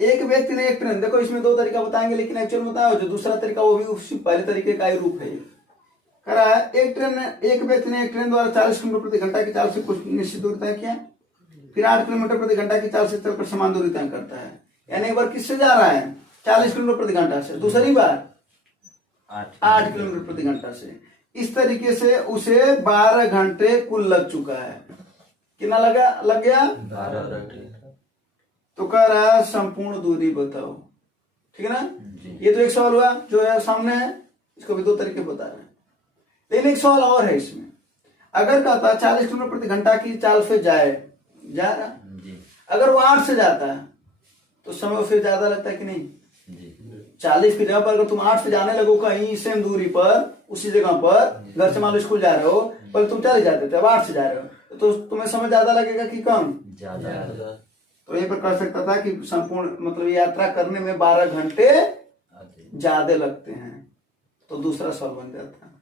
एक व्यक्ति ने एक ट्रेन, देखो इसमें दो तरीका बताएंगे लेकिन एक्चुअल में बताओ जो दूसरा तरीका वो भी उसी पहले तरीके का ही रूप है। कह रहा है एक व्यक्ति ने एक ट्रेन द्वारा 40 किलोमीटर प्रति घंटा की चाल से कुछ निश्चित दूरी तय किया, फिर 8 किलोमीटर प्रति घंटा की चाल से चलकर समान दूरी तय करता है। यानी एक बार किससे जा रहा है 40 किलोमीटर प्रति घंटा से, दूसरी बार 8 किलोमीटर प्रति घंटा से। इस तरीके से उसे 12 घंटे कुल लग चुका है। कितना लग गया 12 घंटे। तो कह रहा है संपूर्ण दूरी बताओ, ठीक है ना। ये तो एक सवाल हुआ जो है सामने है, इसको भी दो तरीके बता रहे हैं। लेकिन एक सवाल और है इसमें, अगर कहता 40 किलोमीटर प्रति घंटा की चाल से जा रहा, अगर वो 8 से जाता है तो समय फिर ज्यादा लगता है कि नहीं। 40 की जगह पर अगर तुम 8 से जाने लगो कहीं सेम दूरी पर, उसी जगह पर, घर से मान लो स्कूल जा रहे हो, पर तुम 40 जाते थे, अब 8 से जा रहे हो, तो तुम्हें समय ज्यादा लगेगा कि कम, ज्यादा। तो यहीं पर कर सकता था कि संपूर्ण मतलब यात्रा करने में 12 घंटे ज्यादा लगते हैं, तो दूसरा सवाल बन जाता है।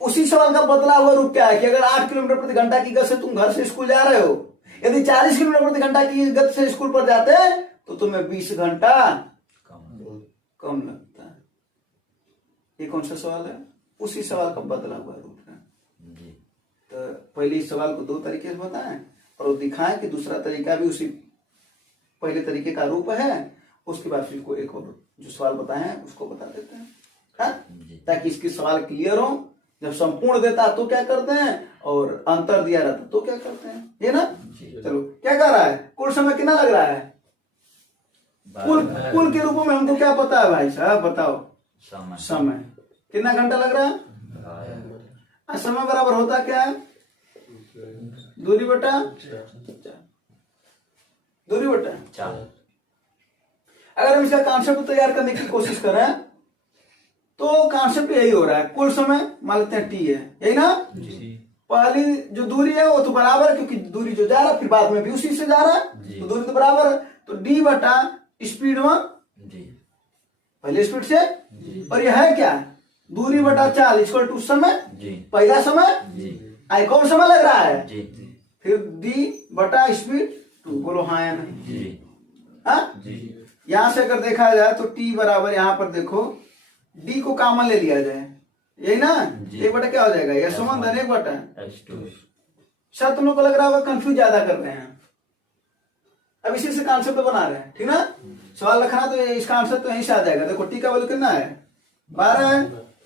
उसी सवाल का बदला हुआ रूप क्या है कि अगर 8 किलोमीटर प्रति घंटा की गति से तुम घर से स्कूल जा रहे हो, यदि 40 किलोमीटर प्रति घंटा की गति से स्कूल पर जाते तो तुम्हें 20 घंटा कम लगता है। ये कौन सा सवाल है, उसी सवाल का बदला हुआ रूप है। तो पहले इस सवाल को दो तरीके से बताएं और दिखाएं कि दूसरा तरीका भी उसी पहले तरीके का रूप है, उसके बाद फिर को एक और जो सवाल बताए हैं उसको बता देते हैं, हाँ? ताकि इसके सवाल क्लियर हो। जब संपूर्ण देता तो क्या करते हैं और अंतर दिया रहता तो क्या करते हैं, ये ना। चलो क्या कर रहा है, कुल समय कितना लग रहा है, कुल के रूपों में हमको क्या पता है भाई साहब बताओ, समय कितना घंटा लग रहा है। समय बराबर होता क्या है, दूरी बटा चाल। अगर हम इसका कॉन्सेप्ट तैयार करने की कोशिश करें तो कॉन्सेप्ट यही हो रहा है, कुल समय मान लेते हैं टी है, यही ना। पहली जो दूरी है वो तो बराबर है क्योंकि दूरी जो जा रहा है फिर बाद में भी उसी से जा रहा है, तो दूरी तो बराबर है, तो डी बटा स्पीड 1 पहले स्पीड से, और यह है क्या दूरी बटा चाल इक्वल टू समय, पहला समय आई कौन समय लग रहा है, फिर डी बटा स्पीड 2। बोलो हाँ या नहीं, हाँ। यहां से अगर देखा जाए तो टी बराबर यहाँ पर देखो डी को कॉमन ले लिया जाए, यही ना, एक बटा क्या हो जाएगा यह समान धन 1 बटा। शायद तुम लोग को लग रहा होगा कंफ्यूज ज्यादा कर रहे हैं, अब इसी से कॉन्सेप्ट बना रहे हैं, ठीक ना। सवाल रखना तो इसका आंसर तो यहीं से आ जाएगा। देखो टी का वैल्यू कितना है 12 है,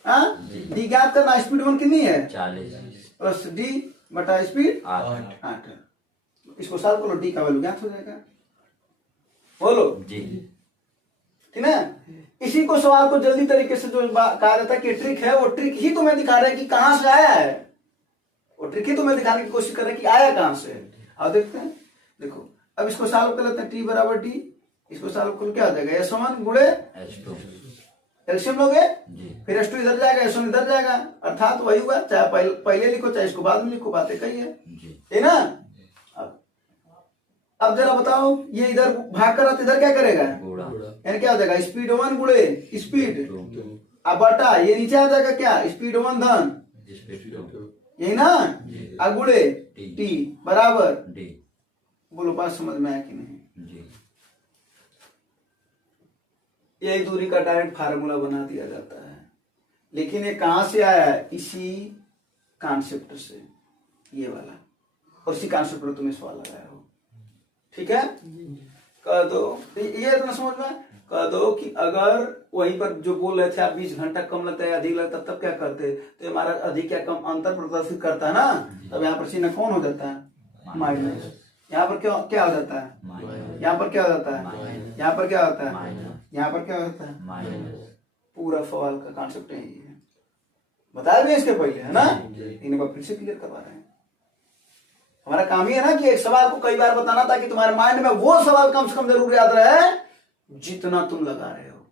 हाँ। डी ज्ञात करना, स्पीड 1 कितनी है 40 प्लस डी बटा स्पीड 8। इसको सॉल्व करो, डी का वैल्यू ज्ञात हो जाएगा। बोलो ठीक है। इसी को सवाल को जल्दी तरीके से जो कहा जाता है कि ट्रिक है, वो ट्रिक ही तुम्हें दिखा रहे हैं कि कहां से आया है, वो ट्रिक ही तुम्हें दिखाने की कोशिश कर रहे हैं कि आया कहां से। अब देखते हैं, देखो अब इसको सॉल्व कर लेते हैं, टी बराबर टी, इसको सॉल्व कर क्या हो जाएगा S1 गुणे एलसीएम लोगे, फिर S2 इधर जाएगा, S1 इधर जाएगा, अर्थात वही हुआ, चाहे पहले लिखो चाहे इसको बाद में लिखो, बातें कही है ना। अब जरा बताओ, ये इधर भाग कर इधर क्या करेगा, यानी क्या हो जाएगा स्पीड 1 गुणे स्पीड, अब बटा ये नीचे आ जाएगा क्या स्पीड 1 धन, यही ना, अब गुणे टी बराबर। बोलो बात समझ में आया कि नहीं। ये दूरी का डायरेक्ट फार्मूला बना दिया जाता है, लेकिन ये कहां से आया है, इसी कॉन्सेप्ट से, ये वाला, और इसी कॉन्सेप्ट पर तुम्हें सवाल लगाया हो, ठीक है। कह दो ये इतना समझ में, कह दो कि अगर वहीं पर जो बोल रहे थे आप 20 घंटा कम लगता है अधिक लगता है, तब क्या करते, तो हमारा अधिक या कम अंतर प्रदर्शित करता है ना, तब यहाँ पर चिन्ह कौन हो जाता है माइनस। यहाँ पर क्या हो जाता है, यहाँ पर क्या हो जाता है, यहाँ पर क्या होता है, यहाँ पर क्या होता है। पूरा सवाल का कॉन्सेप्ट यही है, बताया भी इसके पहले है ना, इन बार फिर से क्लियर करवा रहे हैं। हमारा काम ही है ना कि एक सवाल को कई बार बताना ताकि तुम्हारे माइंड में वो सवाल कम से कम जरूर याद रहे जितना तुम लगा रहे हो,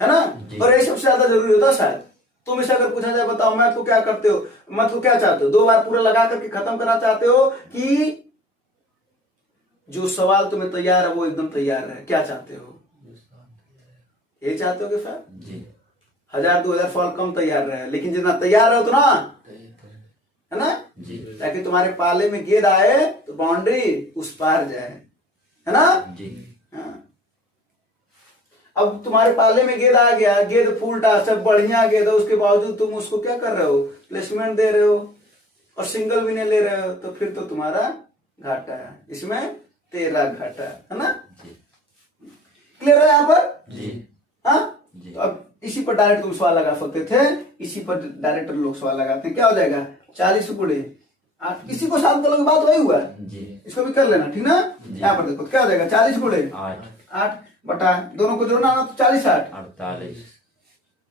है ना। और यही सबसे ज्यादा जरूरी होता है शायद। तुम इसे अगर पूछा जाए बताओ मैथ को क्या करते हो, मैथ को क्या चाहते हो, 2 बार पूरा लगा करके खत्म करना चाहते हो कि जो सवाल तुम्हें तैयार है वो एकदम तैयार है, क्या चाहते हो, ये चाहते हो कि सर 1000-2000 सवाल कम तैयार रहे, लेकिन जितना तैयार हो तो ना, है ना, ताकि तुम्हारे पाले में गेंद आए तो बाउंड्री उस पार जाए, है ना। जी। हाँ। अब तुम्हारे पाले में गेंद आ गया, गेंद फुल टॉस है, बढ़िया गेंद है, उसके बावजूद तुम उसको क्या कर रहे हो, प्लेसमेंट दे रहे हो और सिंगल भी नहीं ले रहे हो, तो फिर तो तुम्हारा घाटा है, इसमें तेरा घाटा है ना। जी। क्लियर है यहाँ पर। जी। हाँ जी। तो अब इसी पर डायरेक्ट तुम सवाल लगा सकते थे, इसी पर डायरेक्ट लोग सवाल लगाते हैं। क्या हो जाएगा 40 गुणे 8, किसी को साथ बोलोगे बात वही हुआ, जी। इसको भी कर लेना ठीक ना। यहाँ पर देखो क्या हो जाएगा 40 गुणे 8 बटा दोनों को जोड़ना ना, तो 40 8 48।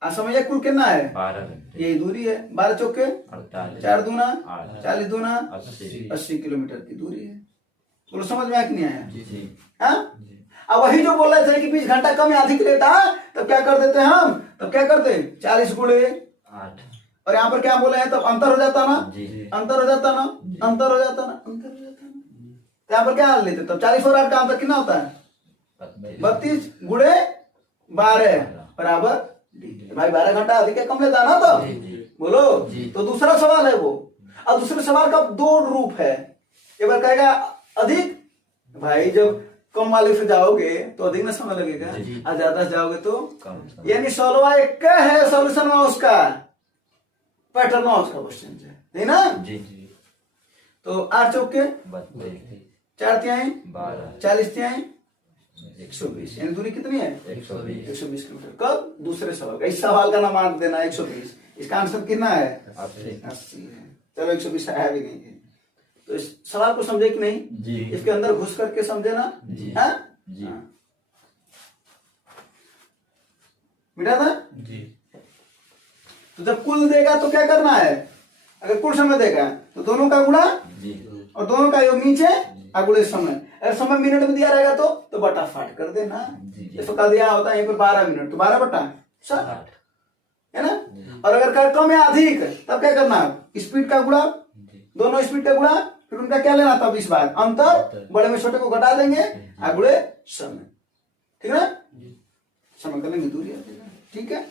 आज समझिए कुल कितना है, 12 घंटे। ये दूरी है, 12 चौके 48। 4 दूना 8। 40 दूना 80। 80 किलोमीटर की दूरी है। बोलो समझ में आया कि नहीं आया। जी। हाँ अब वही जो बोल रहे थे कि 20 घंटा कम या अधिक लेता है, तब क्या कर देते हैं हम, तब क्या करते 40 गुणे 8। और यहाँ पर क्या बोले हैं, तब अंतर हो जाता ना, जी। अंतर हो जाता ना, अंतर हो जाता ना, अंतर हो जाता ना। तो यहाँ पर क्या लेते, तब 40 और 8 का अंतर कितना होता है 32 गुणे 12 बराबर D। भाई 12 घंटा अधिक है कम लेता है ना, तो बोलो। तो दूसरा सवाल है वो। अब दूसरे सवाल का दो रूप है, एक बार कहेगा अधिक, भाई जब कम वाले से जाओगे तो अधिक ना समय लगेगा, और ज्यादा से जाओगे तो कम। यानी 16वां एक है सॉल्यूशन में उसका पैटर्न में उसका क्वेश्चन है ना। जी। तो 8 चौके 32। 4 तिहाई 12। 40 तिहाई 120, यानी दूरी कितनी है 120। 120 किलोमीटर। कब दूसरे सवाल का, इस सवाल का नाम मान देना 120, इसका आंसर कितना है 80 है। चलो 120 है भी नहीं है, तो इस सवाल को समझे कि नहीं जी। इसके अंदर घुस करके समझे ना जी। हाँ? जी। हाँ। मिटा था। जी। तो जब कुल देगा तो क्या करना है, अगर कुल समय देगा तो दोनों का गुणा जी। और दोनों का योग नीचे और गुणे समय। अगर समय मिनट में दिया रहेगा तो बटा 60 कर देना। जी। जैसे कल दिया होता है यहीं पर 12 मिनट, तो 12 बटा 60 8। है ना। और अगर कम या अधिक तब क्या करना, स्पीड का गुणा, दोनों स्पीड का गुणा, फिर उनका क्या लेना, तब इस बार अंतर बड़े में छोटे को घटा देंगे और गुणे समय, ठीक है ना। समय कर लेंगे दूरी, ठीक है।